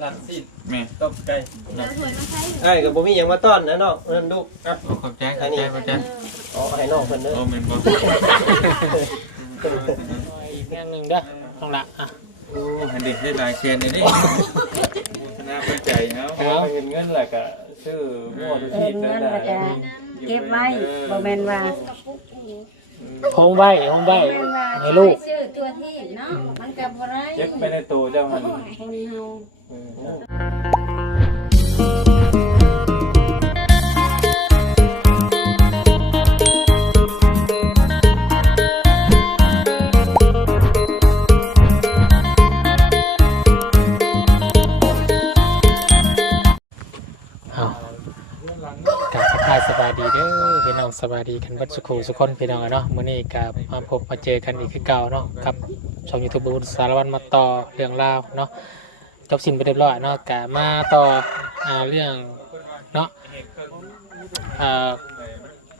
หลักสิแม่ตบไก่ ไอ้กับบ่มีหยังมาต้อนนะน้องเอิ้นลูกครับ ขอบใจขอบใจ อ๋อให้น้องเพิ่นเด้อ โอ้แม่นบ่ อีกอย่างหนึ่งเด้อต้องละอ่ะ โอ้หันดิได้หลายแสนเลยดิน่าพอใจเฮาเห็นเงินแหละก็ซื้อมั่วทุกที่ เงินก็จะเก็บไว้บ่แม่นว่า ห้องใบให้ลูก ชื่อตัวที่เนาะมันก็บ่ได้ เก็บไปในตู้เจ้ามัน คนเฮา เอากราบทักทายสบายดีเด้อพี่น้องสบายดีกันเบัดสุขสุขคนพี่น้องเนาะมื้อนี้ก็มาพบมาเจอกันอีกคือเก่าเนาะกับช่อง YouTube บุญสารวัตรมาต่อเรื่องราวเนาะจบสิ้นไปเรียบร้อยเนาะก็มาต่อเรื่องเนาะ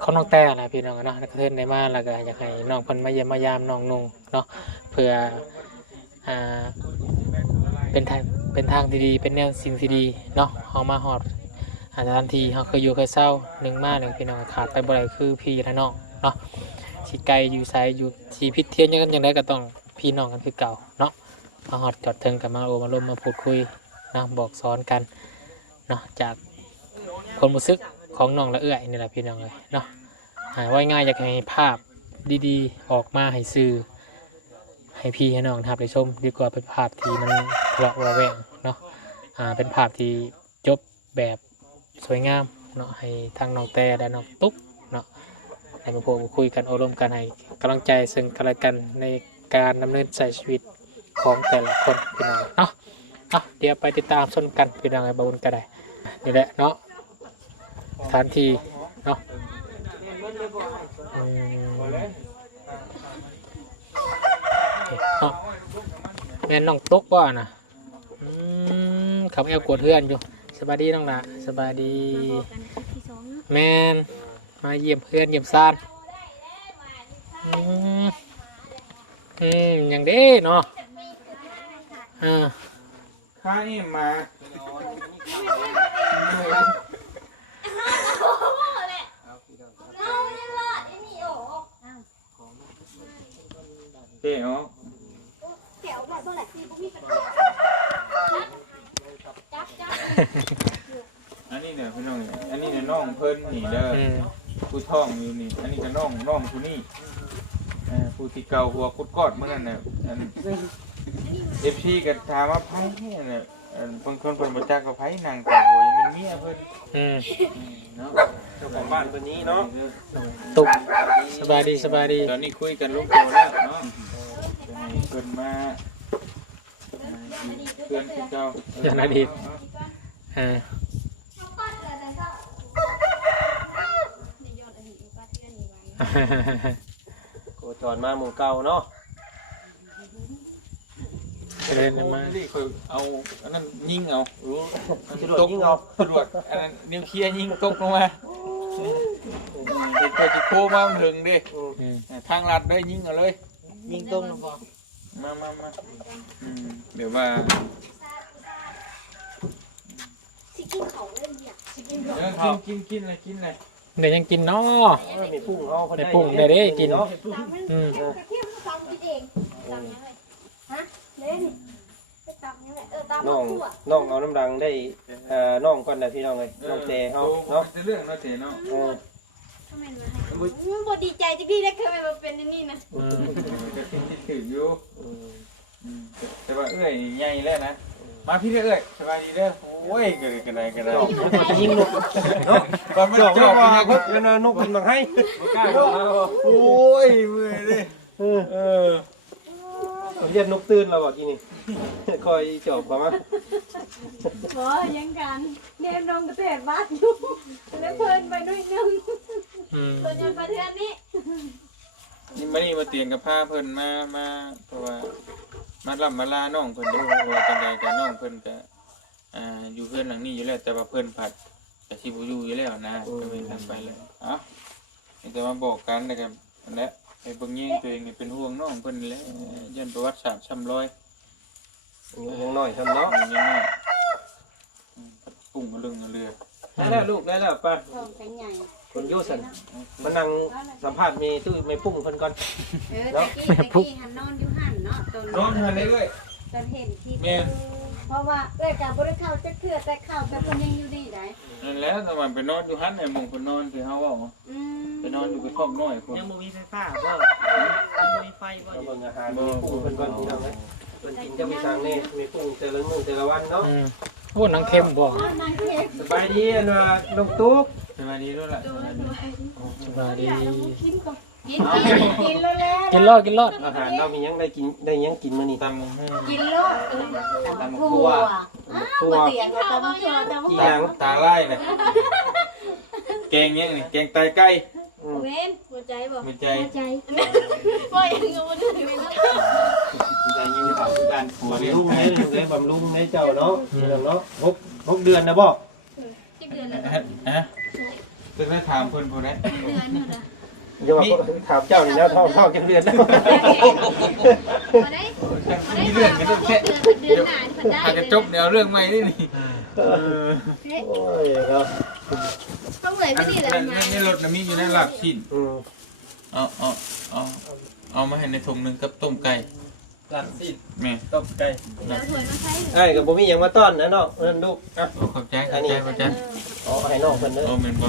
เขาน้องแต่นะพี่น้องเนาะนักเทศได้มาแล้วก็อยากให้น้องเพิ่นมาเยี่ยมมายามน้องนุ่งเนาะเพื่อเป็นทางที่ดีเป็นแนวสิ่งที่ดีเนาะเฮามาฮอดทันทีเขาเคยอยู่เคยเศร้าหนึ่งมาหนึ่งพี่น้องขาดไปบ่ได้คือพี่และน้องเนาะที่ไกลอยู่ไสอยู่ที่พิษเทียนยังกันยังไงก็ต้องพี่น้องกันคือเก่าเนาะมาหอดจอดเทิงกันมาโอมาร่วมมาพูดคุยนะบอกสอนกันเนาะจากความรู้สึกของน้องละเอื้อยนี่แหละพี่น้องเลยเนาะว่าง่ายอยากให้ภาพดีๆออกมาให้สื่อให้พี่ให้น้องทับไปชมดีกว่าเป็นภาพที่มันทะเลาะวาแวงเนาะเป็นภาพที่จบแบบสวยงามเนาะให้ทางน้องแต่และน้องตุ๊กเนาะให้มาพูดคุยกันอบรมกันให้กำลังใจซึ่งกันและกันในการดำเนินใช้ชีวิตของแต่ละคนพี่น้องเนาะเดี๋ยวไปติดตามชมกันพี่น้องไอ้บาวุนก็ได้นี่แหละเนาะสถานที่เนาะแม่น้องตุ๊กบ่นะขับแอลกวดเพื่อนอยู่สบายดีน้องละสบายดีแมนมาเยี่ยมเพื่อนเยี่ยมซานอย่างเด้เนาะข้านี่มาเจ๋ออันนี้เนี่ยพี่น้องอันนี้เนี่ยน้องเพิ่นนี่เด้อผู้ท้องอยู่นี่อันนี้ก็น้องผู้นี่ผู้ที่เก่าหัวกุดกอดเมื่อนั้นเนี่ยFC ก็ถามว่าไผเนี่ยบางคนเพิ่นบ่จักว่าไผนางแต่หัวยังเป็นเมียเพิ่นเนาะเจ้าของบ้านคนนี้เนาะ ตุกสบายดีตอนนี้คุยกันลงตัวแล้วเนาะเพิ่นมาเพื่อนเจ้าอย่างนั้นดีโคจรมาหมู่เก่าเนาะ เล่นมา ที่เคยเอาอันนั้นยิงเอารู้ ตกยิงเอา ตรวจอันนั้นนิวเคลียร์ยิงตกลงมาเด็กไปจิโคมาถึงดิทางลัดได้ยิงเอาเลย ยิงตรงนะพ่อ มาเดี๋ยวมากินเลย เดี๋ยวยังกินเนาะ มีพุ่งเอาเขา ได้ปุ่งได้กิน เนาะ น้องเอาน้ำดังได้น้องก่อนนะพี่น้องเลยน้องเตะเอาเนาะ จะเรื่องเนาะเตะเนาะ บ่ดีใจที่พี่ได้เคยมาเป็นนี่นะ จะคิดถึงอยู่แต่ว่าเอ้ยใหญ่แล้วนะมาพี่เอ้ยสบายดีเด้อโอ้ยเกิดอะไรยิงนกเนาะก่อนมาเจ้าว่าเพิ่นนกเป็นบางให้โอ้ยเมื่อยเลยเรียกนกตื่นเราบอกทีนี่คอยจบประมาณ บ่ยังกันเรียนน้องเกษตรบ้านอยู่แล้วเพิ่นไปด้วยนึงตัวยันประเทศนี้ นี่มาเตียนกับผ้าเพิ่นมาเพราะว่ามารับมาลาน้องเพิ่นดูว่าจังใดกับน้องเพิ่นก็อยู่เพื่อนหลังนี้อยู่แล้วแต่ว่าเพิ่นผัดแต่สิบ่อยู่แล้วนะก็เลยทำไปเลยแต่มาบอกกันนะครับอันนี้ไอ้เบิ่งแย่งตัวเองนี่เป็นห่วงน้องเพิ่นแล้วยันประวัติศาสตร์ช้ำรอย ยังน้อยทำเนาะ ยังน้อย แล้วลูกได้แล้วป้า ท้องแข็งใหญ่ คนโยสันมานั่งสัมภาษณ์มีตู้ไม่ปุ้งคนก่อน ตะกี้หันนอนอยู่หันเนาะตอน นอนหันเรื่อย ตอนเห็นที่ แม่ เพราะว่าเอ้ยกับบริเข้าจะเถื่อแต่เข้าแต่คนยังอยู่ดีได้ นั่นแหละแต่มันไปนอนอยู่หันไอ้หมองคนนอนที่เฮาเว้าไปนอนอยู่กับครอบน้อยพุ่น ยังบ่มีไฟฟ้าบ่ยังบ่มีไฟบ่ เราเบิ่งอาหารมีปุ้งคนก่อนพี่น้องเป็นกินจะมีทางนี่มีปุ้งแต่ละมื้อแต่ละวันเนาะ โอ้หนังเค็มบ่ นางเค้ก สบายดีอันว่าลงตุ๊ก สบายดีด้วยล่ะ สบายดี กินก่อนกินแล้วแล้ว กินรอดกินรอด อาหารเรามียังได้กินได้ยังกินมื้อนี้ ตำให้ กินโลดตำถั่วบ่เตียงตำถั่วตำ กี่อย่าง ตาไล่เลยแกงยังนี่แกงไตไก่ เว้นหัวใจบ่ หัวใจ ใจบ่ยังงูดื้อเลยเนาะ ใจยิงเขาการหัวเลี้ยง บำรุงให้ได้บำรุงให้เจ้าเนาะพี่น้องเนาะ6เดือนนะบ่ เดือนละ ฮะเพิ่นได้ถามเพิ่นผู้ใด เดือนนึงละ อย่าว่าถามเจ้านี่แล้วท่อจังเดือนแล้ว บ่ได้ มีเรื่องกันต้องแค่ เดือนหน้าเพิ่นได้ อาจจะจบแนวเรื่องใหม่นี่นี่ โอ้ยเนาะ ต้องเลยไม่ดีเลยนะ ในรถน่ะมีอยู่ในหลักชิ้น อืม เอามาให้ในถุงนึงกับต้มไก่ หลังสิ แม่ ต้มไก่ แล้วถวยมาใช้ ไอ้ก็บ่มีหยังมาต้อนนะเนาะนั่นลูกครับ ขอบใจขอบใจขอบใจ เอาให้น้องเพิ่นเด้อ โอ้แม่นบ่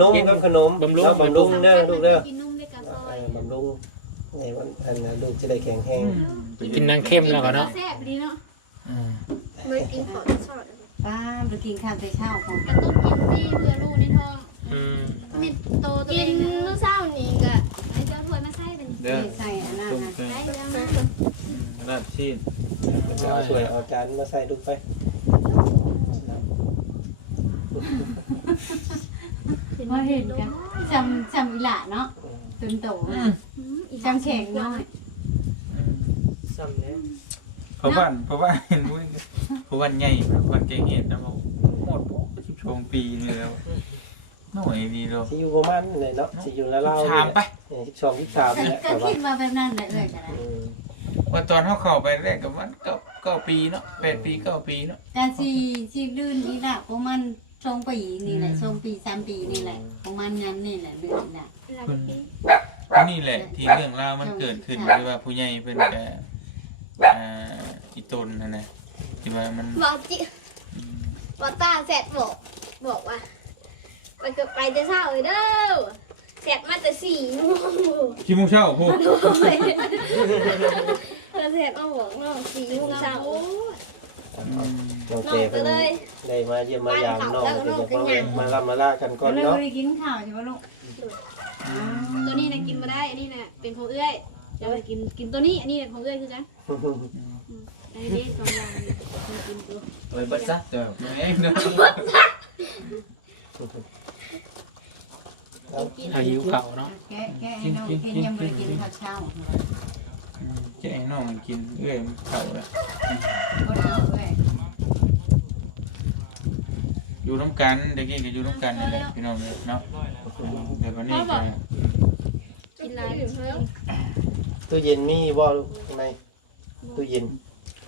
นมกับขนมแล้วบำรุงเด้อลูกเด้อ กินนุ่มด้วยกันซอย บำรุงในวันอันนั้นลูกจะได้แข็งแรง กินหนังเค็มแล้วก็เนาะ แซ่บดีเนาะ ไม่กินของทอด ป้าไปกินข้าวแต่เช้าของ มันต้องกินที่เพื่อลูกในท้อง มีโตตัว กิ เอน ง มื้อเช้านี้ก็ไอ้เจ้าถ้วยมาใส่เป็น เด้อ ใส่อันนั้น ต้ม นะ ไก่ ได้แล้วนะ ลาบชิ้น เอาช่วยเอาจานมาใส่ลูกไป พอเห็นกันจำอีหล่าเนาะตุนโตจำแข็งน้อย ซ้ำแล้ว เพราะว่าเห็นมื้อเพราะว่าใหญ่เพราะว่าแกงเห็ดนะบ่หมด12ปีนี่แล้วน้อยดีเนาะ สิอยู่ประมาณนี่เนาะสิอยู่แล้วเรา ชามไป 12 13นี่แหละ ก็ แต่ว่า คิดมาแบบนั้นเลยกันนะ ว่าตอนเฮาเข้าไปแรกก็มัน9ปีเนาะ8ปี9ปีเนาะ แต่สีลื่นนี่แหละประมาณ2 ปีนี่แหละ2 ปี 3 ปีนี่แหละประมาณนั้นนี่แหละลื่นน่ะ เรา เพิ่น กิน นี่แหละที่เรื่องราวมันเกิดขึ้นคือว่าผู้ใหญ่เพิ่นก็อีตนนั่นน่ะที่ว่ามัน บอกจิบอกตาแสดบอกว่ามันก็ไปจะเช้าเลยเด้อแสดมาแต่4 โมง กี่โมงเช้าพูด เราแสดมาบอกน้อง4 โมงเช้า น้อง น้อ เจ งก็ เพิ่น เลย ได้มาเยี่ยมมายามน้องก็จะมาลำมาลากันก่อน เลย เนาะ ไปกินข้าวใช่ไหมลูก ตัวนี้นะกินมาได้ อันนี้นะเป็นของเอื้อยเดี๋ยวไปกินตัวนี้ อันนี้ของเอื้อยคือกันอันนี้สองอย่างกินตัว ไว้บัดซะเด้อแม่งเด้อ อายุเก่าเนาะ แกให้น้องกินยังไม่ได้กินข้าวเช้า แจ้งน้องมันกินเอื้อยมันเข้าแล้ว บ่ได้เอาเลย อยู่น้ำกันเด็กๆก็อยู่น้ำกันนั่นแหละพี่น้องเนาะเดี๋ยววันนี้ก็ กินอะไรอยู่เพิ่ม ตู้เย็นมีบ่ลูกข้างในตู้เย็น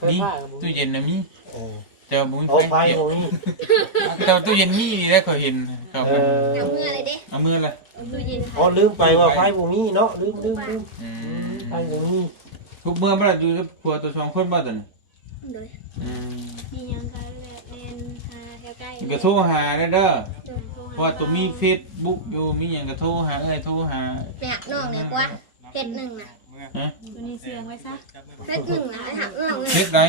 มีตู้เย็นน่ะมี เออ แต่ว่าบ่มี เอา ไฟ ไฟ เก็บ ตรงนี้ แต่ว่าตู้เย็นมีนี่แหละเขาเห็นเขา เอ เพิ่น อ เอามืออะไรเด้ เอามือละ ตู้เย็น อ๋อลืมไปว่าไฟบ่มีเนาะลืม อืม ไฟบ่มี ทุกเมื่อบ่ได้อยู่กับผัวตัวสองคนบ่ตอนนี้ โดย อืม มียังไงเรียนแถวใกล้ ก็โทรหาเด้อ โดยโทร เพราะว่าตัวมีเฟซบุ๊กอยู่มีหยังก็โทรหาโทรหา ไปหาน้องเนี่ยกว่าเฟซหนึ่งนะ ฮะ ตัวนี้เสียงไว้ซะ เฟซหนึ่งนะไปหาน้องเลย เฟซไหน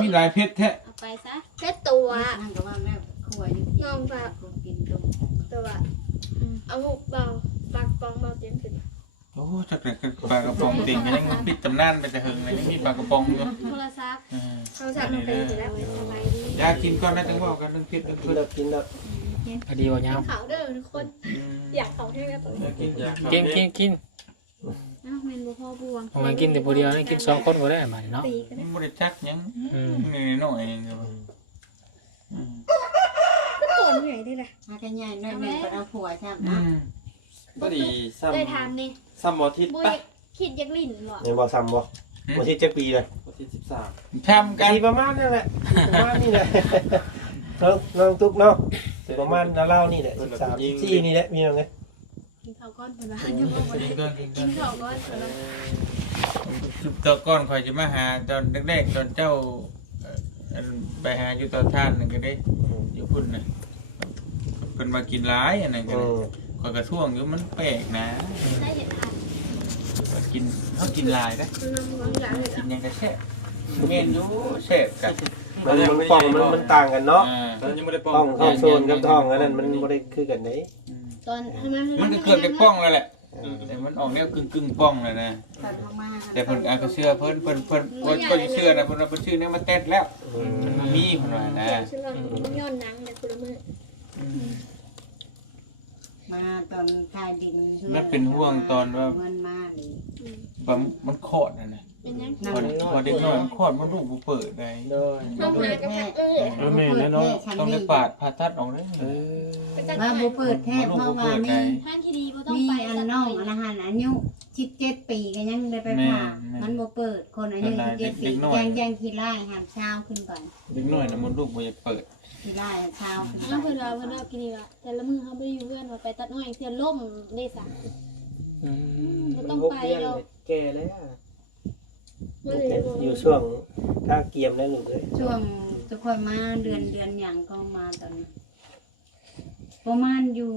มีหลายเฟซแท้ เอาไปซะ เฟซตัว นั่งกับว่าแม่ครัวอยู่ น้องฝาก กินตรง ตัวเอาหุบเบาปากปองเบาเตียงขึ้น โอ้จักแต่ปลากระป๋องติ่งก็ยังปิดตำนานไปแต่หึงเลยยังมีปลากระป๋องอยู่ โทรศัพท์ เขาสั่งมาเป็นอยู่แล้วสบายดี อยากกินก่อนนะจังว่ากันเรื่องเฟซเรื่อง กิ เฟ น ซ แล้วกินแล้ว พอดีว่ายาว เขาเด้อทุกคนอยากเขาให้กันตัว อยากกินอยาก กิน น้าเมนบุพ่อบวง เอามากินแต่ผู้เดียวนี่กิน2 คนก็ได้มาเนาะ ตีกัน มันบ่ได้จักหยัง อืม นี่น้อยเองครับ ก็ตัวเหนื่อยได้เลย มากันใหญ่หน่อยแม่ก็เอาผัวใช่ไหม พอดีเลยถามนี่ ซ้ำบ่ทิศ บุ ไป ยคิดยักลิ่นหรอ เนี่ยบ่ซ้ำบ่บ่ทิศจักปีเลย บ่ทิ 73 ช้ำกัน ดีประมาณนั่นแหละประมาณนี่แหละน้องตุ๊กเนาะประมาณเล่านี่แหละ13 14นี่แหละมีว่าไง กินข้าวก้อนเพิ่นว่ายังบ่บ่ได้กินข้าวก้อนเพิ่นว่า ตอนก่อนข่อยจะมาหาตอนแรกๆตอนเจ้าไปหาอยู่ตอนท่านนั่นก็ได้อยู่พุ่นน่ะเพิ่นมากินหลายอันนั้นก็ได้ข่อยก็ท่วงอยู่มันแปลกนะ ได้เห็นทาน กินเขากินหลายนะ บางอย่างเลย กินยังก็แซ่บเมนอยู่แซ่บกัน มันป่องมันต่างกันเนาะ ตอนยังไม่ได้ป้อง ต้องเข้าโซนกับท้องอันนั้นมันบ่ได้คือกันเด้ ตอนให้มัน มันก็เกิดจากป้องแล้วแหละแต่มันออกแนวกึ่งป้องเลยนะ ตัดออกมา แต่เพิ่นอาจจะเชื่อเพิ่นก็เชื่อนะเพิ่นว่าเพิ่นชื่อเนี่ยมาเต็ดแล้วมันมีเพิ่นว่านะ ชื่อว่าย้อนหนังแต่คนละมื้อ มาตอนทายดิน มันเป็นห่วงตอนว่า มันมาเลย มันคลอดนะ เป็นยัง พอเด็กน้อยมันคลอดมันลูกบ่เปิดได้ เข้ามากับแม่ แม่แล้วเนาะ ต้องได้ปาดผ่าตัดออกเลย ว่าบ่เปิดแท้เพราะว่ามี ทางที่ดีบ่ต้อง มี ไป อันน้องอันอาหารอายุ17 ปีก็ยังได้ไปผ่ามันบ่เปิดคนอายุ17 ปียังขี้ไล่หามเช้าขึ้นก่อน เด็กน้อยน่ะมันลูกบ่อยากเปิด ขี้ไล่เช้าขึ้น เพิ่นว่ากินนี่ว่าแต่ละมื้อเฮาบ่ได้อยู่เพื่อนว่าไปตัดอ้อยเสียล่มได้ซะบ่ต้องไปดอก แก่แล้วอยู่ช่วงท่าเกียมแล้วลูกเอ้ย ช่วงทุกคนมาเดือนหยังก็มาตอนนี้ประมาณอยู่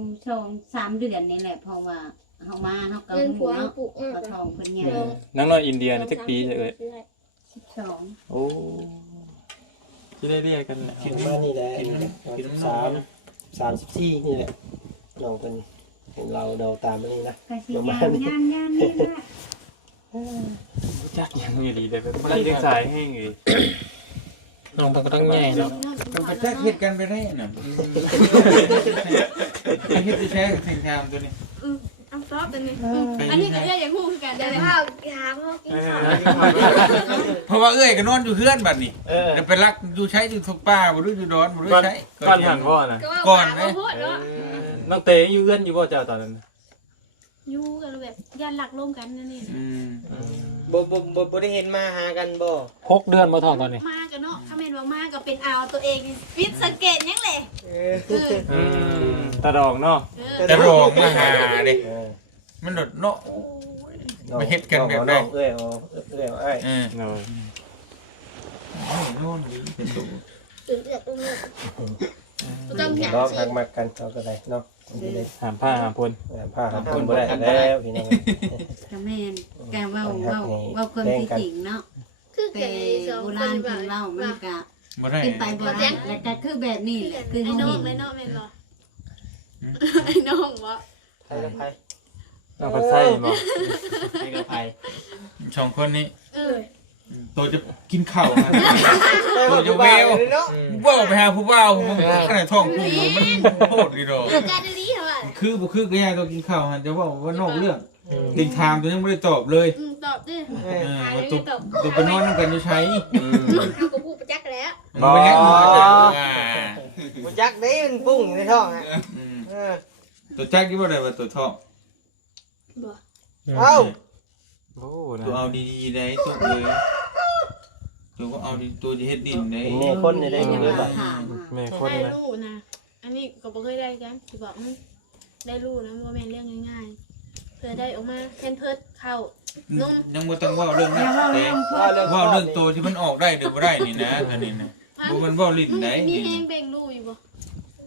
2-3 เดือนนี่แหละเพราะว่าเฮามาเฮาก็ เงินผั ฮู้ ว เนาะ ปลูกอ้อย ว่าท้องเพิ่นใหญ่ นักน้อยอินเดียนะจักปีเอ้ย 12 โอ้ที่ได้เรียกกันแหละ กินมานี่แหละ34นี่แหละน้องเพิ่นเห็นเราเดาตามมานี่นะ ก็สิย่านนี่แหละ จักยังมีดีเลยเป็นคนเลี้ยงสายแห้งอีก น้องเพิ่นก็ต้องใหญ่เนาะ มันไปแท้เฮ็ดกันไปได้น่ะเฮ็ดสิใช้สิ่งทำตัวนี้ เอาซอฟตัวนี้อันนี้ก็อยากฮู้คือกันได้เลยข้าวถามเฮากินข้าว เพราะว่าเอ้ยก็นอนอยู่เฮือนบัดนี้ เออ แล้วไปรักอยู่ใช้อยู่ทุกป่าบ่รู้อยู่ดอนบ่รู้ใช้ ก่อนหันพ่อนะ ก็ว่าก่อนนะโพดเนาะ น้องเตยอยู่เอื้อนอยู่บ่เจ้าตอนนั้น อยู่กันแบบย่านหลักร่วมกันนั่นนี่ บ่ได้เห็นมาหากันบ่ 6 เดือนบ่ท้องตอนนี้ มากันเนาะถ้าแม่นว่ามาก็เป็นเอาตัวเองฟิตสังเกตยังแหละ ตาดองเนาะ แต่รองมาหาเด้ เออ มันโดดเนาะไปเฮ็ดกันแบบใด เอ้ยอ้าย เนาะ โน่นนี่เป็นตัว ต้องแข็ง น้องหักมักกันเขาก็ได้เนาะสิได้ หามผ้าหามพล ผ้าหักคนบ่ได้แล้วพี่น้อง ก็แม่นแกเว้าความที่จริงเนาะ คือ แต่ แกสอง โบ ค ราณ น เพิ่นเล่ามันก็ บ่ได้ เป็นไปบ่ได้แล้วก็คือแบบนี้แหละคือ ไอ้ เฮา น้อ เห็ ง น เลยเนาะแม่นบ่ไอ้น้องบ่ ใครกับใคร เอาไปใส่บ่ ใครกับใคร สองคนนี้ เออ ตัวจะกินข้าวนะตัวจะแววว่าวไปหาผู้ว่าวขนาดท้องผูมันโคตรดีดอก การดีเหรอ คือบ่คือก็ยายตัวกินข้าวหันจะว่านอกเรื่องติงถามตัวยังไม่ได้ตอบเลย ตอบดิ ว่าตัวไปนอนกันจะใช้ เอาก็พูดประจักษ์แล้ว มันไปแฮกมาจาก บ่จักได้มันปุ้งอยู่ในท้องอ่ะเออ ตัวแจ็คที่ว่าอะไรว่าตัวท้อง บ่ เอ้า โอ้นะ ตัวเอาดีๆได้ตัวเลยตัวก็เอาดีตัวจะเฮ็ดดินได้ แม่คนนี่ได้ ยัง เงิน มา บาท ถาม แม่ค ได้ นนะ ลูกนะอันนี้ก็บ่เคยได้กันสิบอกได้ลูกนะว่าแม่นเรื่องง่ายๆเพื่อได้ออกมาแทนเพิร์ดเข้านุ่ม ยังบ่ต้องว่าเรื่องนั้นแต่ว่าเรื่องตัวที่มันออกได้หรือบ่ได้นี่นะอันนี้นะบ่มันว่าลิ้นได้ มีแห้งเบ่งลูกอยู่บ่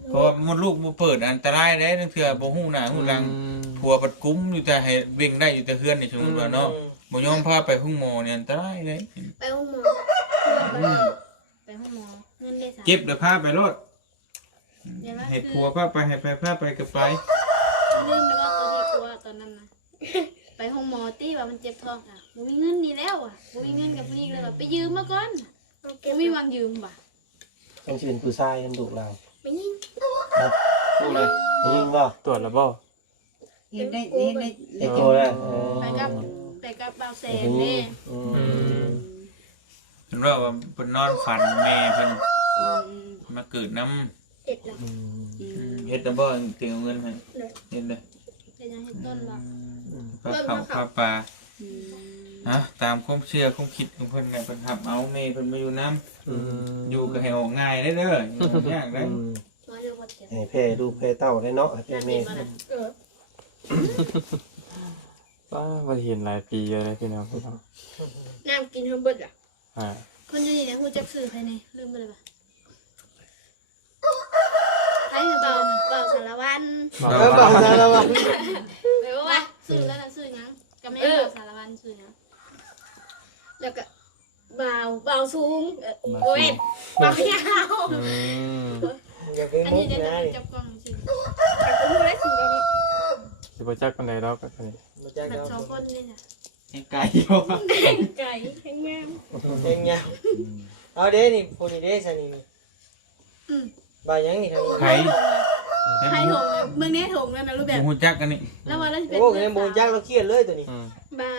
เพราะว่ามันลูกบ่เปิดอันตรายได้นั่นคือบ่ฮู้หน้าฮู้หลังผัวปัดกุ้มอยู่แต่ให้เบ่งได้อยู่แต่เฮือนนี่สมมุติว่าเนาะบ่ยอมพาไปห้องหมอเนี่ยอันตรายเลย ไปห้องหมอไปห้องหมอเงินได้3 เก็บแล้วพาไปรถให้ผัวพาไปให้ไปพาไปก็ไป ลืมไปว่าตัวที่กลัวตอนนั้นนะไปห้องหมอตี้ว่ามันเจ็บท้องอ่ะบ่มีเงินนี่แล้วอ่ะบ่มีเงินกับผู้หญิงเลยว่าไปยืมมาก่อนบ่มีวางยืมว่ะ จังสิเป็นผู้ชายกันดุเรา ไปยิง พูดเลยยิงบ่ ตรวจแล้วบ่ เห็นได้ ไอ้โตแล้ว ไปกับบ่าวแสนแน่ เพิ่นว่าเพิ่นนอนฝันแม่เพิ่นมาเกิดน้ำ เจ็ดแล้ว เฮ็ดแต่บ่เตียงเงินให้เฮ็ดเลย เป็นยังเฮ็ดต้นบ่ พาเข้าพาปลาห ตามความเชื่อความคิดของเพิ่นแหละเพิ่นหับเอาแม่เพิ่นมาอยู่นำอยู่ก็ให้ออกง่ายได้เด้อยากได้ มาเร็วหมดเจ็บ ให้แพ่ลูกแพ่เต้าได้เนาะให้แม่ ป้าบ่เห็นหลายปีเลยพี่น้องพี่น้อง น้ำกินทั้งเบิดอ่ะ อ่า คนอยู่นี่นะฮู้จักซื้อภายในลืมไปเลยป่ะไอ้เบาสารวัตร เบาซะแล้วว่ะ แปลว่าซื้อแล้วนะซื้อหยังก็ไม่เบาสารวัตรซื้อหยังแล้วก็เบาสูงโอ้ยเบายาว อย่าไป อัน มุ นี้ ก จะ นะ จับกล้องสิแต่ก็รู้ได้สิแล้ว สิบ่จักปานใดดอกก็คือ บ่จัก มัน ดอก สองคนนี่น่ะ ให้ไกลอยู่ ไก่แข็งแรง เองยาวเอาเด้นี่ผู้นี่เด้ซะนี่บ่ยังนี่ทางนี้ ไผ ให้ถงเมืองนี้ถงแล้วนะรูปแบบ บ่ฮู้จักกันนี่ แล้วว่าแล้วสิเป็น โอ้ยบ่จักเราเครียดเลยตัวนี้ เบา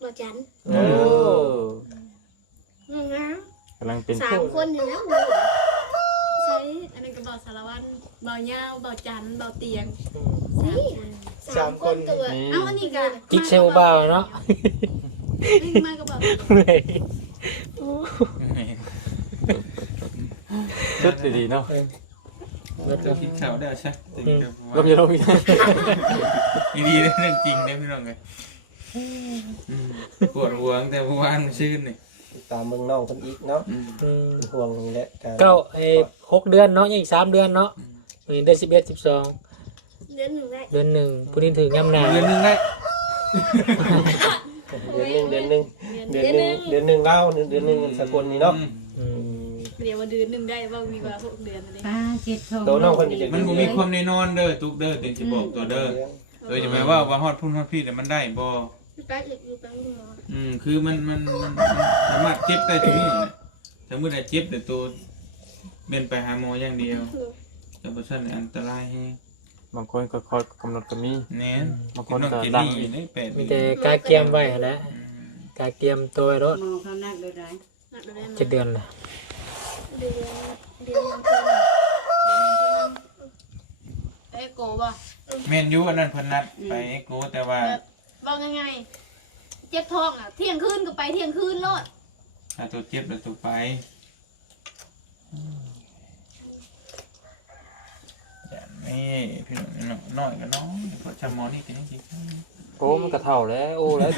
หนวดจัน โอ้ งาม กำลังเป็น 3 คนอยู่นะใช่อันนั้นก็เบาสารวัตรเบาเงาเบาจันเบาเตียง3 คนตัวเอ้าอันนี้ก็ จิกเซลบ่าวเนาะ มาก็บอก เลย ชุดดีๆเนาะ เจ้าคิดข่าวได้ใช่แต่นี่ก็ ลมอย่าลงอีก ดีๆเรื่องจริงเด้อพี่น้องเอ้ยปวดหัวตั้งแต่เมื่อวานชื่นนี่ ตามเมืองน้องคนอีกเนาะเป็นห่วงนี่แหละการ ก็6 เดือนเนาะยังอีก3 เดือนเนาะมีเดือน11 12 เดือนหนึ่งได้ เดือน1ผู้นี้ถึงยามหนาว เดือนนึงได้ เดือนหนึ่งเล่าเดือนหนึ่งสกลนี่เนาะ เดี๋ยวว่าเดือนหนึ่งได้บ้างมีว่า6 เดือนอะไร ป้าเจ็ดทอง โตน้องคนอีก มันบ่มีความแน่นอนเด้อทุกเด้อเต็มสิบอกตัวเด้อโดยจะหมายว่าฮอดพุ่นฮอดพี่แต่มันได้บ่ ป้าจะอยู่กับหมอ คือมันสามารถเจ็บได้ถึงนี่นะถ้ามื้อใดเจ็บแต่ตัวเป็นไปหาหมออย่างเดียวแต่บ่ซั่นอันตรายแฮง บางคนก็คอยกำหนดก็มี แน่ บาง ค คน น ก็ กิน ดัง นี่ได้8 มีแต่กาเกียมไว้หั่นแหละกาเกียมตัวไว้รถ มองเขานักเลยไร นักเรียน 7 เดือนละ เดือนเอ็กโกป่ะ แม่นอยู่อันนั้นเพิ่นนัดไปโกแต่ว่า บอกยังไงเจ็บท้องอ่ะเที่ยงคืนก็ไปเที่ยงคืนโลด ถ้าตัวเจ็บแล้วตัวไปอย่างนี้พี่น้อยก็น้อยพอจำหมอนี่กันจริง โอ้มันก็เท่าแล้วโอ้แล้ว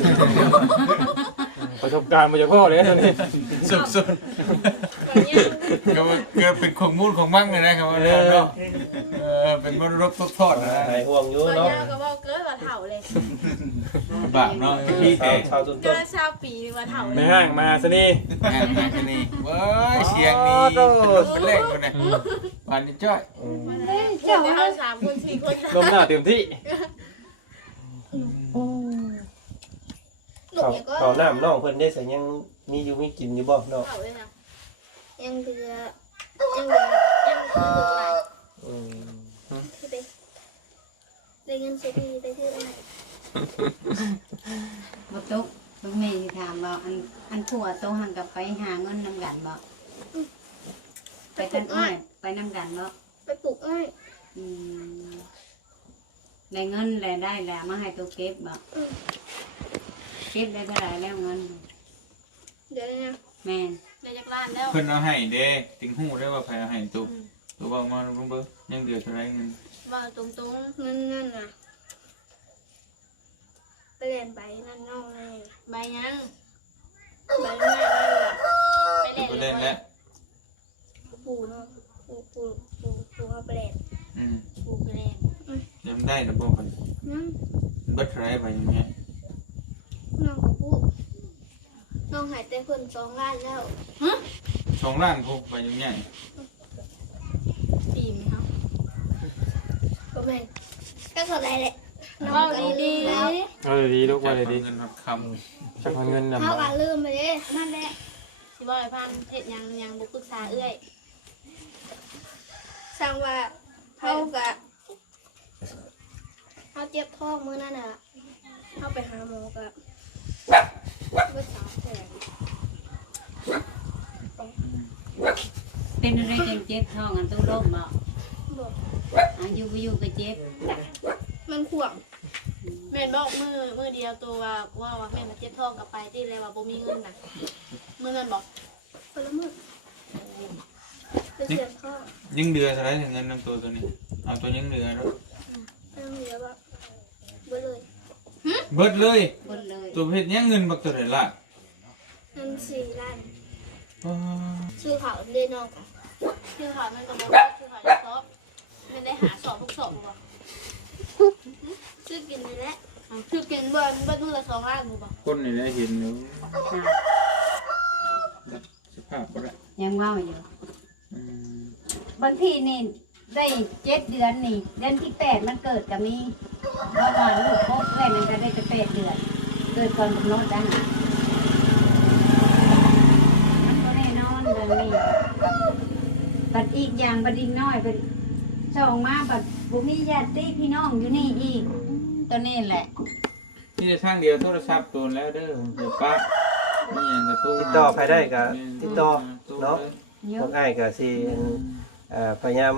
ประสบการณ์มาจากพ่อเลยตอนนี้ สุดๆก็เป็นของมูลของมั่งเลยนะครับว่าเนาะเป็นมรดกตกทอดนะ หายห่วงอยู่ บ่ เนาะ ยาวก็บอกเกิดว่าเถ่าเลย บาปเนาะพี่แต่ ชาวต้น เจอชาวปีว่าเถ่าเล ไม่ ย ห่างมาซะนี่ งานมาที่นี่เว้ยเสียงนี้เป็นแรกคนเนี่ยวันนี้จ้อย เจ้าเขา3 คน 4 คน ลมหน้าเต็มที่ หนุ่มก็ เขาน้ำน้องเพิ่นได้แต่ยังมีอยู่มีกินอยู่บ่เนาะ เถ่าเลยนะ ยังเบื่อยังเบื่อหลายคือได้เงินเสียดีได้เท่าไหร่ บ่ตุกลูกแม่สิถามว่าอันผัวโตหังกับไปหาเงินนำกันบ่ไปกันอ้อยไปนำกันบ่ ไปปลูกอ้อย ได้เงินได้แล้วมาให้ตัวเก็บบ่เก็บได้เท่าไหร่แล้วเงิน เดี๋ยวนะ แม่น ได้จากร้านแล้ว เพิ่นเอาให้เด้ติงหูได้ว่าใครเอาให้ตัวบอกมาลุงเบิ้งยังเดือดเท่าไรเงิน ว่าตรง เงินน่ะไปเรียนใบนั่นนอกเลย ๆใบยัง ใบง่ายนั่นแหละ ไป เล่นแล้ว ปู่เนาะปู่เอาไปเรียน ปลูกไปแล้ว ยังได้นะบอกกัน นั่ง เบิดเท่าไรไปอย่างเงี้ย น้องกับปู่น้องหายใจเพิ่น2 ล้านแล้ว 2 ล้านพวกไปอย่างเงี้ย ปีไหมครับ ประมาณก็เท่าไรแหละ ว่าดี แล้ว เอาเลยดีลูกว่าเลยดี เงินคำ จากเงินนำ เท่า มา กันลืมไปเลยนั่นแหละ ๆสิบ่ให้พันเฮ็ดยังบ่ปรึกษาเอื้อย สั่งว่าเขากับเขาเจ็บท้องมื้อนั่นน่ะเขาไปหาหมอกับเมื่อ3 แสน เป็นอะไรจังเจ็บท้องอันตู้ร่มบ่ บอก อยู่ก็เจ็บ มันขวางแ แม่นบอกมือเดียวตัวว่าแม่มาเจ็บท้องกับไปที่แล้วว่าบ่มีเงินน่ะมือเงินบอก คนละมื้อไปเสียบข้อ ยังเดือเท่าไรถึงเงินน้ำตัวนี้เอาตัวยังเดือแล้ว ต้องเหลือว่าบ่เลย เบิดเลย หมดเลย ตัวเพชรยังเงินบักตัวไหนล่ะ เงิน4 ล้านชื่อเขาเล่นนอก ชื่อเขามันก็บอกชื่อเขาจะซอบมันได้หาสอบทุกสอบบ่ ชื่อกินนี่แหละ ชื่อกินเบิ้ลมือละ2 ล้านบ่ คนนี่ได้เห็นอยู่สภาพก็ได้ ยังว่าอยู่ อืม บางทีนี่ได้7 เดือนนี่เดือนที่8มันเกิดก็มีเพราะว่าลูกพบเพื่อนมันก็ได้จะ8 เดือนเกิดก่อนกำหนดได้หามันก็แน่นอนเรื่องนี้บัดอีกอย่างบัดอีกน้อยเป็นส่งมาบัดบุมีญาติพี่น้องอยู่นี่อีกตัวนี้แหละ นี่จะทางเดียวโทรศัพท์ตัวแล้วเด้อเดี๋ยวป้านี่ยังกระตู้ ติดต่อใครได้ก็ติดต่อเนาะ เย พว อะ กง่ายก็สิพยายาม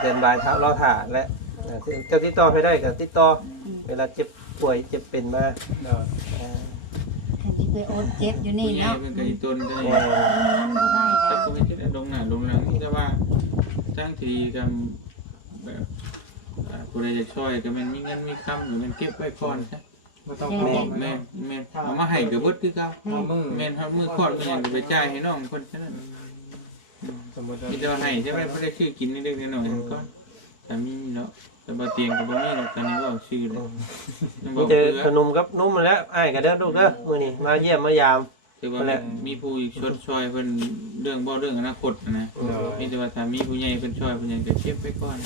เตือนบายเท้ารอถ่าและเจ้าติดต่อใครได้ก็ติดต่อเวลาเจ็บป่วยเจ็บเป็นมา ถ้าสิไปอดเจ็บอยู่นี่ นี่ เนาะ เป็นกระอีต้นได้ มันบ่ได้ แต่ แล้ว ก็ไม่ใช่ลงหน้าลงหลังแต่ว่าจ้างทีกับแบบผู้ใดจะช่วยก็มันมีเงินมีคำหรือมันเก็บไว้ก่อนใช่ บ่ต้อง แม่ บอก แม่แม่เอามาให้กับเบิดคือเก่า เอามือ แม่ทำมือคลอดมันยังไปจ่ายให้น้องคนแค่นั้น สมมุติว่า มีเดียวให้ใช่ไหมไม่ได้ชื่อกินนิดๆหน่อยๆก็แต่มีแล้วแต่บ่เตียงกับบ่มีแล้วตอนนี้ก็ชื่อเลยยังบ มี อก แต่ เพื่ ขนมกับนุ่มมาแล้วไอ้ายก็เด้อลูกเด้อมื้อนี้มาเยี่ยมมายาม คือว่ามีผู้อีกชดช่วยเพิ่นเรื่องบ่เรื่องอนาคตนะมีแต่ว่าถ้ามีผู้ใหญ่เพิ่นช่วยเพิ่นยังจะเก็บไว้ก่อน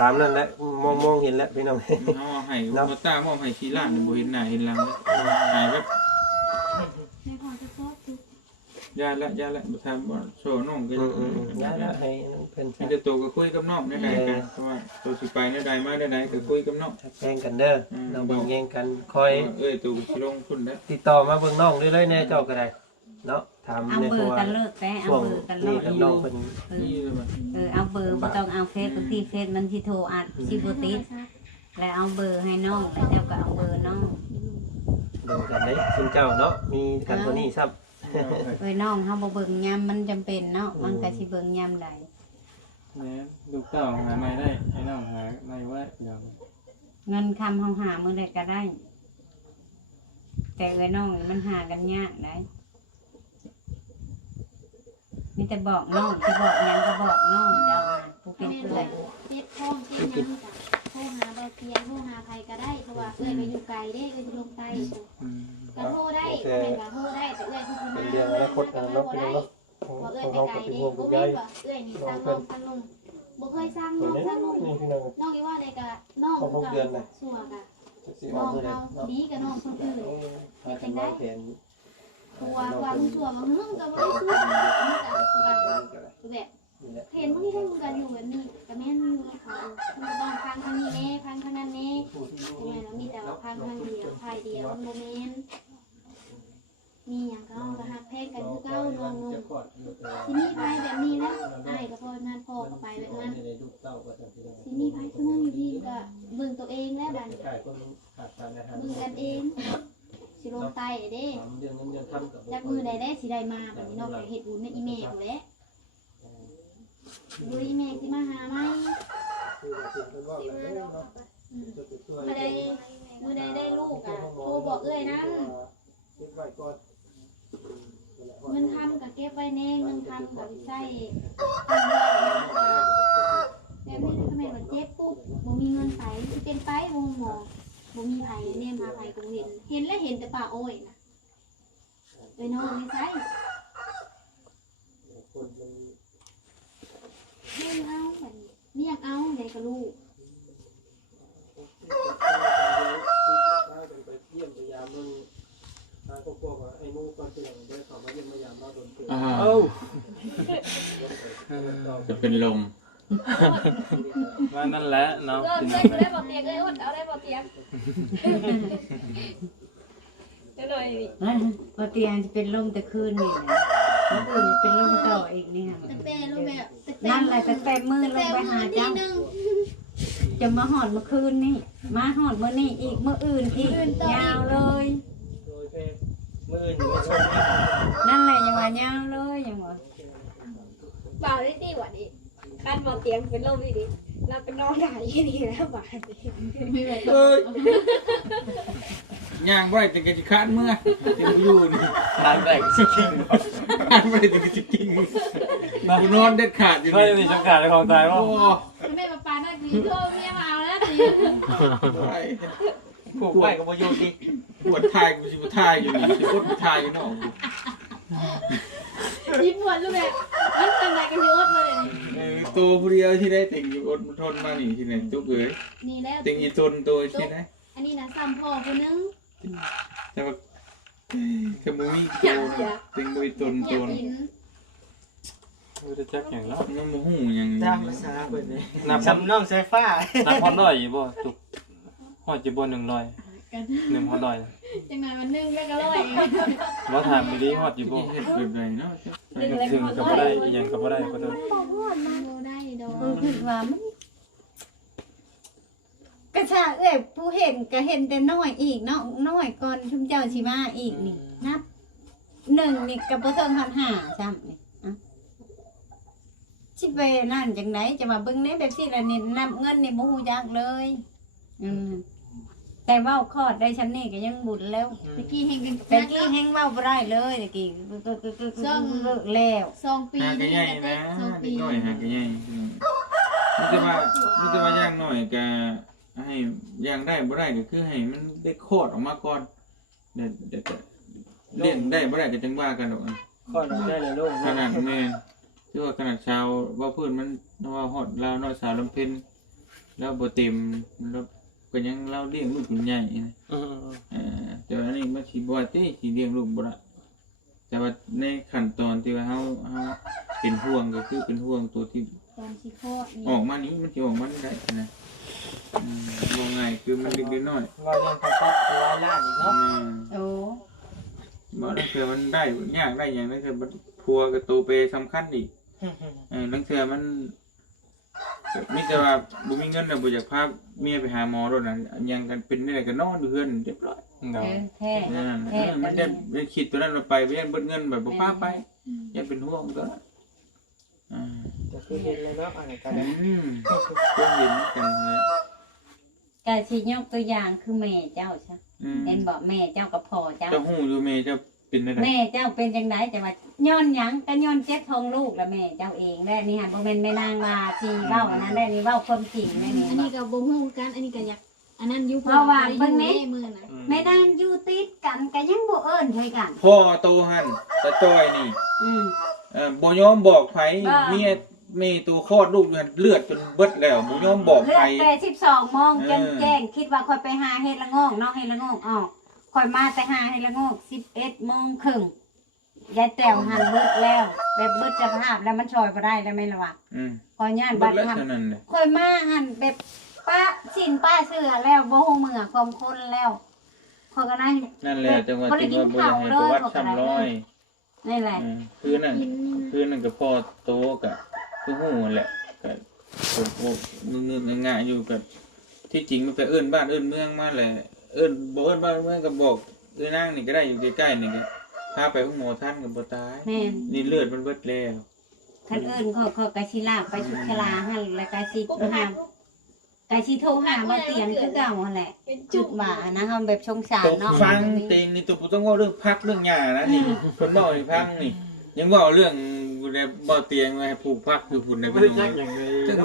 ตามนั้นแหละมองเห็นแล้วพี่น้อง เฮาให้บ่ตามอบให้ชีล้านบ่เห็นหน้าเห็นหลังหายแบบ ในพอจะซอบทุก ยาละบ่ทำบ่โชว์น้องก็ ย้ายแล้วให้เพิ่น มีแต่ตัวก็คุยกับน้องได้กันเพราะว่าตัวสิไปได้มาได้ก็คุยกับน้อง แข่งกันเด้อเราเบิ่งแย่งกันคอย เอ้ยตัวสิลงทุนได้ ติดต่อมาเบิ่งน้องเรื่อยๆแน่เจ้าก็ได้เนาะถาม เอา ใน เบอ ตัว ร์กันเลิกแต่เอา ช่วง เบอร์กันเลิ นี้ ก กับน้องเพิ่น นี่เลยบ่ เอาเบอร์บ่ต้องเอาเฟซบางทีเฟซมันสิโทรอัดสิบ่ติดแล้วเอาเบอร์ให้น้องแล้วเจ้าก็เอาเบอร์น้อง เบิ่งกันได้ซึ่งเจ้าเนาะมีกันตัวนี้ซับ เอ้ยน้องเฮาบ่เบิ่งยามมันจำเป็นเนาะมันก็สิเบิ่งยามใด แม่ลูกเต้าหาไม่ได้ให้น้องหาไม่ไว้เดี๋ยว เงินคำเฮาหามื้อใดก็ได้ แต่เอ้ยน้องนี่มันหากันยากได้มีแต่บอกน้องสิบอกหยังก็บอกน้องเจ้าน่ะผู้เป็น แม่ เอื้ เล อย ยเจ็บท้องเจ็บยังจ้ะโทรหาเบาเตียงโทรหาใครก็ได้เพราะว่าเอ้ยไปอยู่ไกลเด้เอ้ยอยู่ลงใต้ก็โทรได้ก็แม่ก็โทรได้แต่เอ้ยคือสิ เป็น มา เรื่องอนาคตนะเนาะพี่น้องเนาะของ บ่เอ้ย ของ ไป เฮา ไกล ก็เป็น เด้ ห่วง บ่ เป็นใย มีบ่เอ้ยนี่สร้างน้องสร้างนุ่มบ่เคยสร้าง ตั น้ ว อง นี้ สร้างนุ่ม นี่พี่น้อง น้องอีว่าได้ก็น้องก็สัวก็ สิ น้ อ อ อก ง มื้อใด เฮา เนาะ ดีกับน้องคนอื่น หากันวางแผน ตัวมึงสัวก็มึงก็บ่ได้สัวมึงก็คือกันแบบ นี่แหละ เห็นมึงให้มึงกันอยู่แบบนี้ก็แม่นอยู่กับเขามึงต้องพังทางนี้แน่พังทางนั้นแน่ ผู้ที่อยู่ ทำไมเรามีแต่ว่าพังทางเดียวพายเดียวมันโมเมนมีอย่างก็เอาหักแพงกันคือเก้าน้องนุ่มที่นี่พายแบบนี้แล้วอ้ายก็พอนั้นพอก็ไปแบบนั้นที่นี่พายคือมึงอยู่ที่ก็เบิ่งตัวเองแล้วบัดเบิ่งกันเองสิลงไตเด้จากมือใดได้สิได้มาแบบนี้เนาะไปเฮ็ดบุญในอีเมลแหละดูอีเมลสิมาหาไหมมือใดมือใดได้ลูกอ่ะโทรบอกเอ้ยนั่นเงินคำกับเก็บไว้แน่เงินคำกับใส่แบบนี้ทำไมมันเจ็บปุ๊บบ่มีเงินไปสิเป็นไปบ่หมอบ่มีไผแน่มาไผก็เห็นแล้วเห็นแต่ป่าโอ้ยนะไปนอนไม่ใช่เลี้ยงเอาแบบนี้เลี้ยงเอาใหญ่กับลูก ไปเยี่ยมพยายามเบิ่งทางครอบครัวว่าไอ้หมู่ก่อนสิได้เข้ามาเยี่ยมมายามเราโดนเพิ่น เอ้าจะเป็นลม ว่านั่นแหละเนาะ เกิน พี่ เกิ น้อน ง ได้บอกเตียงเลยอดเอาได้บอกเตียงเดี๋ยวหน่อยนี่ พอเตียงจะเป็นลมแต่คืนนี่นะเมื่อคืนจะเป็นลมต่ออีกนี่ค่ะ แต่แปรรู้ไหม นั่นแหละแต่แต่มือลงไปหา ที จ้า นึง จะมาหอดเมื่อคืนนี่มาหอดเมื่อนี่อีกเมื่ออื่นอีกยาวเลย โดยเพศมื้ออื่นอยู่ในช่วงนี้ นั่นแหละยังว่ายาวเลยยังว่า เบาได้ดีกว่านี้การบอเตียงเป็นลมดีเราเป็นนอนหงายอย่างนี้แล้วบ่าย เอ้ยย่างบ่ได้จังสิคานเมื่อสิอยู่นี่ ทางแรกสิกิน คานบ่ได้จังสิกินกูนอนเด็ดขาดอยู่ ไม่ นี่ ได้จำกัดในของตาย โอ้ ว่า แม่มาปาได้ดีโทรเมียมาเอาแล้วตี ผูกไว้กับบ่อยู่ติ ปวดทายกูสิบ่ทายอยู่นี่สิปวดทายอยู่เนาะ ยิ้มหวานลูกแม่มันทำอะไรกันเยอะมาเลย ตัวผู้เดียวที่ได้ติ่งอยู่อดทนมานี่ที่ไหนจุกเอ้ย นี่แล้ว ติ่งอีตนตัวที่ไหน อันนี้นะซ้ำพ่อคนนึง แต่ว่าคือบ่มีตัวติ่งบ่อีตน อ ตั ยาว กกิน ไม่ได้จักอย่างแล้ว มันบ่ฮู้หยัง ตามภาษาเพิ่นนี่ นับ สำน้องสายฟ้า นับฮอดร้อยอยู่บ่ตุกฮอดจิบ่100 กัน 1ฮอดร้อย จังหวะมันนึ่งแล้วก็ร้อย บ่ถามไปดิฮอดจิบ่ เฮ็ดแบบใดเนาะ ถึงก็บ่ได้อีหยังก็บ่ได้ก็ได้ โบได้ดอก คือว่ามันกระชาเอ้ยผู้เห็นก็เห็นแต่น้อยอีกเนาะน้อยก่อนชุมเจ้าชิมาอีกนี่นับหนึ่งนี่กับบ่เทิง1,500ซ้ำนี่อ่ะสิไปนั่นจังไดจะมาเบิ่งในแบบสิละนี่นับเงินนี่บ่ฮู้จักเลย แต่เว้าคลอดได้ชั้นนี่ก็ยังบุญแล้ว ตะกี้เฮงกัน แต่กี้แฮงเว้าบ่ได้เลยตะกี้แล้ว 2 ปี หาก็ นี่ ใหญ่นะ 2 เด็ ปี กน้อยหาก็ใหญ่มันจะว่าย่างน้อยก็ให้ย่างได้บ่ได้ก็คือให้มันได้คลอดออกมาก่อนเดี๋ยวเลี้ยงได้บ่ได้ก็จังว่ากันดอก ข้อนั้นได้เลยลูก ขนาดแม่ที่ว่าขนาดชาวว่าพื้นมันว่าฮอดลาวน้อยสาวลำเพ็ญแล้วบ่เต็มแล้วก็ยังเล่าเลี้ยงลูกเป็นใหญ่นะแต่ว่าอันนี้มันสิบ่ว่าติสิเลี้ยงลูกบ่ได้แต่ว่าในขั้นตอนที่ว่าเฮาเป็นห่วงก็คือเป็นห่วงตัวที่ ตอนสิคลอดนี่ ออกมานี้มันสิออกมาได้นะบ่ง่ายคือมันเล็กๆน้อย ว่าเรื่องความคิดร้ายล้านอีกเนาะ โอ้ บ่นั่นคือมันได้ยากได้หยังนั่นคือพัวกับตัวเปสำคัญอีกนั่นคือมันมีแต่ว่าบ่มีเงินน่ะบ่อยากพาเมียไปหาหมอโดนนั้นยังกันเป็นได้ก็นอนอยู่เฮือนเรียบร้อย เนาะ แท้ มันได้คิดตัวนั้นไปเวียนเบิดเงินแบบบ่พาไปยังเป็นห่วงตัวนั้น ก็คือเห็นเลยเนาะอันนี้ก็ได้ ก็เห็นกันเลย กะสิยกตัวอย่างคือแม่เจ้าใช่เห็นบอกแม่เจ้ากับพ่อเจ้า เจ้าหูอยู่เมย์จะเป็นอะไร แม่เจ้าเป็นจังไดจะว่าย้อนหยังก็ย้อนเจ็บท้องลูกแล้วแม่เจ้าเองแล้นี่หันบ่แม่นแม่นางว่าที่เว้าอันนั้นได้นี่เว้าความจริงแม่นี่ อันนี้ก็บ่ฮู้กันอันนี้ก็อยากอันนั้นอยู่มือนะ แม่นางอยู่ติดกันก็ยังบ่เอิ้นใช่กัน พ่อโตหันตาจ้อยนี่ บ่ยอมบอกไผเมียตัวคลอดลูกเลือดจนเบิดแล้วบ่ยอมบอก เลื ไผ อดแต่12โมงจนแจ้งคิดว่าค่อยไปหาเฮ็ดละโงกเนาะเฮ็ดละโงกออกค่อยมาแต่หาเฮ็ดละโงก11โมงครึ่งยายแต้วหันเบิดแล้วแบบเบิดสภาพแล้วมันช่วยบ่ได้แล้วแม่นล่ะว่าขอย่าน เบิ บั ด ด แล้ว ทำ เท่านั้นแหละ ค่อยมาหันแบบป้าสินป้าเสือแล้วบ่ฮู้มือความคนแล้วข้อยก็นั่น นั่นแหละจังหวะที่ว่าบ่ได้ให้ประวัติซ้ำร้อย นี่แหละ คือนั่นก็พ่อโตก็คือฮู้แหละก็นึกง่ายๆอยู่กับที่จริงมันไปเอิ้นบ้านเอิ้นเมืองมาแหละเอิ้นบ่เอิ้นบ้านเมืองก็บอกนางนี่ก็ได้อยู่ใกล้ๆนี่ก็พาไปห้องหมอท่านก็บ่ตาย แม่น นี่เลือดมันเบิดแล้ว ท่านเอิ้นเขาก็สิลากไปชุกชลาหั่นแล้วก็สิหากะสิโทรหามาเตียงคือเก่าหั่นแหละจุดว่านะเฮาแบบสงสาร ตก เนาะ ฟังเต็งนี่ตัวกูต้องเว่าเรื่องพักเรื่องหญ้านะนี่เพิ่นเว้าให้ฟังนี่ยังเว้าเรื่องได้บ่เตียงไว้ให้ปลูกพักคือพุ่นได้ ไม่ เพิ่น ได้ เอา จักอย่างเลย จัง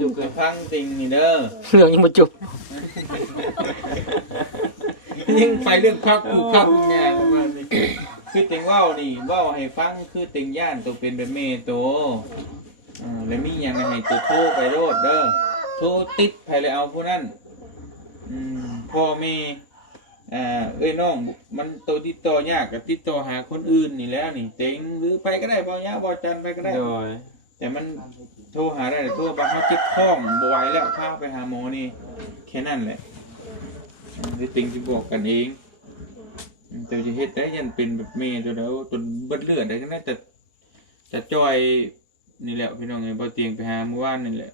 จุกฟังเต็งนี่เด้อ เรื่องยังบ่จบ ยังไปเรื่องพักปลูกพักหญ้าประมาณนี้คือเต็งเว้านี่เว้าให้ฟังคือเต็งย่านตัวเป็นแบบแม่โตแล้วมีหยังให้ตัวโทรไปโลดเด้อโทรติดไผเลยเอาผู้นั้นพ่อแม่เอ้ยน้องมันตัวติดต่อยากกับติดต่อหาคนอื่นนี่แล้วนี่เต็งหรือไปก็ได้บ่ยะบ่จันไปก็ได้ โดย แต่มันโทรหาได้แต่โทรบางเขาเจ็บท้องบ่ไหวแล้วพาไปหาหมอนี่แค่นั้นแหละคือเต็งสิบอกกันเองแต่จะเฮ็ดได้ยันเป็นแบบเมย์ตัวเดียวจนเบิดเลือดได้ก็น่าจะจอยนี่แหละพี่น้องไงบ่เตียงไปหาเมื่อวานนี่แหละ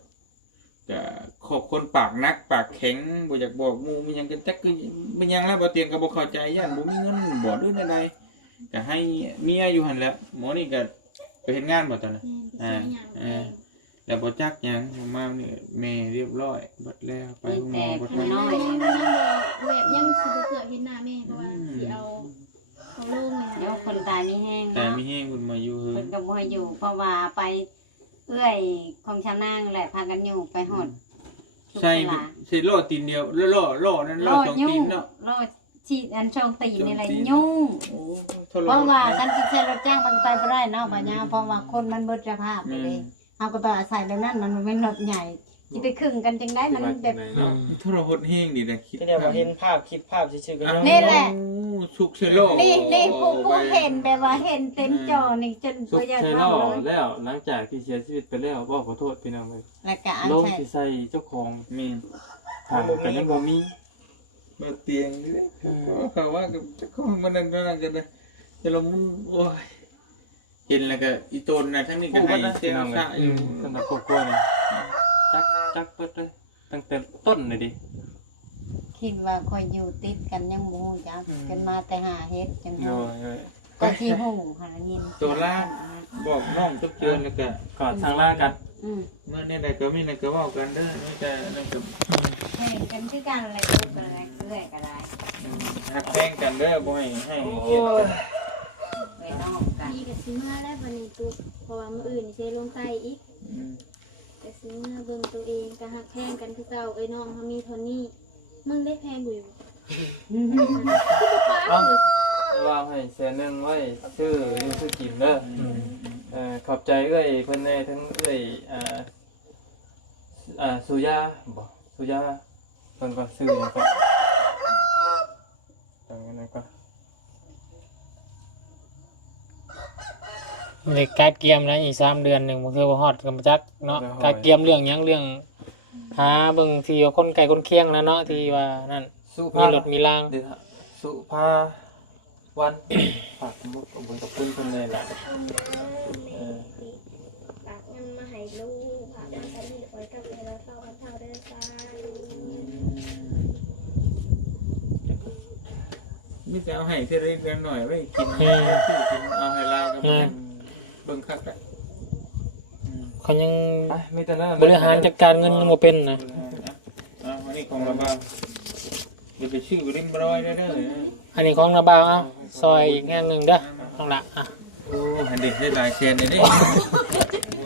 ก็ค ขอบคนปากนักปากแข็งบ่อยากบอกหมู่มันยังกันจักคือมันยังแล้วบ่เตียงก็บ่เข้าใจย่านบ่มีเงินบ่ด้วยใดๆก็ให้เมียอยู่หั่นแหละหมอนี่ก็ไปเฮ็ดงานบ่ตอนนั้น แล้วบ่จักหยังมานี่แม่เรียบร้อยเบิดแล้วไปโรงหมอบ่ทัน น้อยแบบยังสิบ่เกิดเห็นหน้าแม่เพราะว่าสิเอาเขาลงเลย เดี๋ยวคนตายมีแห้ง แต่ เนาะ มีแฮงเพิ่นมาอยู่เฮือ เพิ่นก็บ่ให้อยู่เพราะว่าไปเอื้อยของชาวนางแหละพากันอยู่ไปหอด ใช่ใช่ล้อตีนเดียวล้อนั่นล้อสองตีนเนาะ โลชีอันช่องตีนนี่แหละยุ่ง โอ้ทร เพราะ ม ว่าการสิใช้รถจ้างมันก็ไปบ่ได้เนาะบัดนี้เพราะว่าคนมันเบิดสภาพไปเลยเอาก็ต้องอาศัยแบบนั้นมันเป็นรถใหญ่สิไปครึ่งกันจังได๋มันแบบ ทรหดแฮงนี่นะคิด ที่เดียวมาเห็นภาพคลิปภาพชื่อๆกันยัง นี่แหละ สุกเชโล นี่ผู้เห็นแบบว่าเห็นเต็มจอนี่จน สุ บ่ ก อยาก ใช่ เล่า เล่า เลย แล้วหลังจากที่เสียชีวิตไปแล้วบ่ขอโทษพี่น้องเลย แล้วก็อัน ลง ใช่ ที่ใส่เจ้าของ แม่น ทางกันยังบ่มี บ่เตียงนี่เขาว่ากับเขามันนั่นกันนะจะลงโอ้ยเห็นแล้วก็อีโตนน่ะทั้งนี้ก็ให้เสียซะอยู่ สำหรับครอบครัวนี่จักเปิดเลยตั้งแต่ต้นเลยดิ คิดว่าคอยอยู่ติดกันยังบ่ฮู้จักกันมาแต่หาเฮ็ดจัง โด ฮู้ ย ก็สิฮู้หายิน ตัวล่างบอกน้องทุกเดือนแล้วก็ กอดทางล่างกัน เมื่อเนี่ยใดก็มีอะไรก็เว่ากันเด้อไม่แต่นั่นก็ เห็นกันคือกันอะไรก็อะไรเรื่อยก็ได้ หักแป้งกันเด้อบ่ให้ โอ้ย ไปนอกกัน พี่ก็สิมาแล้ววันนี้ตุ๊กเพราะว่ามื้ออื่นสิลงใต้อีกก็สิมาเบิ่งตัวเองก็ฮักแพงกันคือเก่าเอ้ยน้องเฮามีเท่านี้มึงได้แพงอยู่ วางให้แสนนึงไว้ซื้ออยู่ซื้อกินเด้อขอบใจเอ้ยเพิ่นแน่ทั้งเอ้ยสุยาบ่สุยาเพิ่นก็ซื้อหยังก็นั้นก็ เด็กการเกียมนะอีก3 เดือนหนึ่งมันคือว่าฮอดกันมาจักเนาะการเกียมเรื่องหยังเรื่องหาเบิ่งที่ว่าคนไกลคนเคียงนะเนาะที่ว่านั่น สุ มี ภาร ถมีราง เดี๋ยวสุภาวันฝากมุกกับบนกับเพิ่นเลยล่ะ ฝากเงินมาให้ลูกฝากมาใช้หนี้ไว้กับเวลาเท่ากันเท่าเดิมจ้า มีแต่เอาให้เท่าไรเพียงหน่อยไว้กินกินเอาให้ลาวกับเบิ่งคักได้ เขายัง ไปมีแต่นั้น บริหารจัดการเงินยังบ่เป็นนะ อันนี้ของเราบ้างเดี๋ยวไปชื่อริมร้อยได้เด้อ อันนี้ของนาบ่าวเอาซอยอีกแง่หนึงเด้อข้างหลังอ่ะ โอ้หันเด็กได้หลายแสนเลยนี่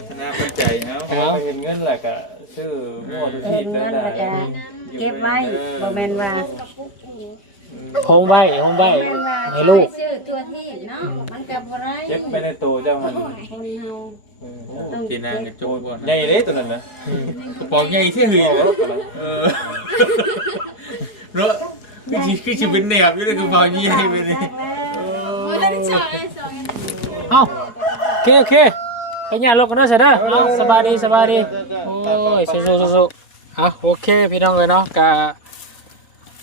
ธนาปัจจัยเอา เอาเห็นเงินแหละก็ซื้อหม้อทุก เห็ ที่ น ได้ เงินแล้วก็เก็บไว้บ่แม่นว่า โฮมไว้ให้ลูก ชื่อตัวที่เนาะมันก็บ่ได้ เก็บไปในตู้เจ้ามัน คนเฮา กินน้ำกระโจนบ่ ใหญ่เด้ตัวนั้นนะ กระป๋องใหญ่ที่หือรถคือชีเป็นแหนบอยู่เลยกระป๋องใหญ่ไปเลย เอ้าโอเคไปย่างรถกันเด้อเสร็จเด้อเอาสบายดีโอ้ยสู้ๆเอาโอเคพี่น้องเอ้ยเนาะก็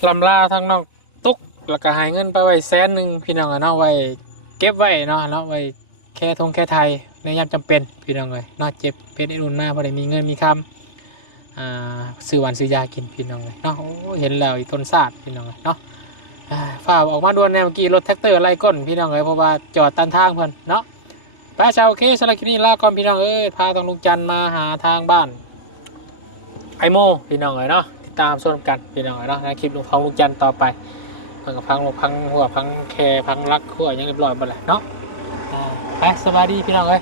ลำลาทางน้องตุ๊กแล้วก็หายเงินไปไว้100,000พี่น้องเอ้ยเนาะไว้เก็บไว้เนาะไว้แค่ไทยในยามจำเป็นพี่น้องเอ้ยเนาะเจ็บเป็นอุ่นมาบ่ได้มีเงินมีคำซื้อหวานซื้อยากินพี่น้องเอ้ยเนาะโอ้เห็นแล้วอีต้นซาดพี่น้องเอ้ยเนาะฝ่าออกมาด่วนแนวเมื่อกี้รถแท็กเตอร์ไล่ก้นพี่น้องเอ้ยเพราะว่าจอดตันทางเพิ่นเนาะไปชาวโอเคสำหรับคลิปนี้ลาก่อนพี่น้องเอ้ยพาทางลุงจันทร์มาหาทางบ้านไอโมพี่น้องเอ้ยเนาะติดตามชมกันพี่น้องเอ้ยเนาะในคลิปลุงของลุงจันทร์ต่อไปเพิ่นก็พังหัวพังแคพังรักหัวยังเรียบร้อยหมดแหละเนาะไปสวัสดีพี่น้องเอ้ย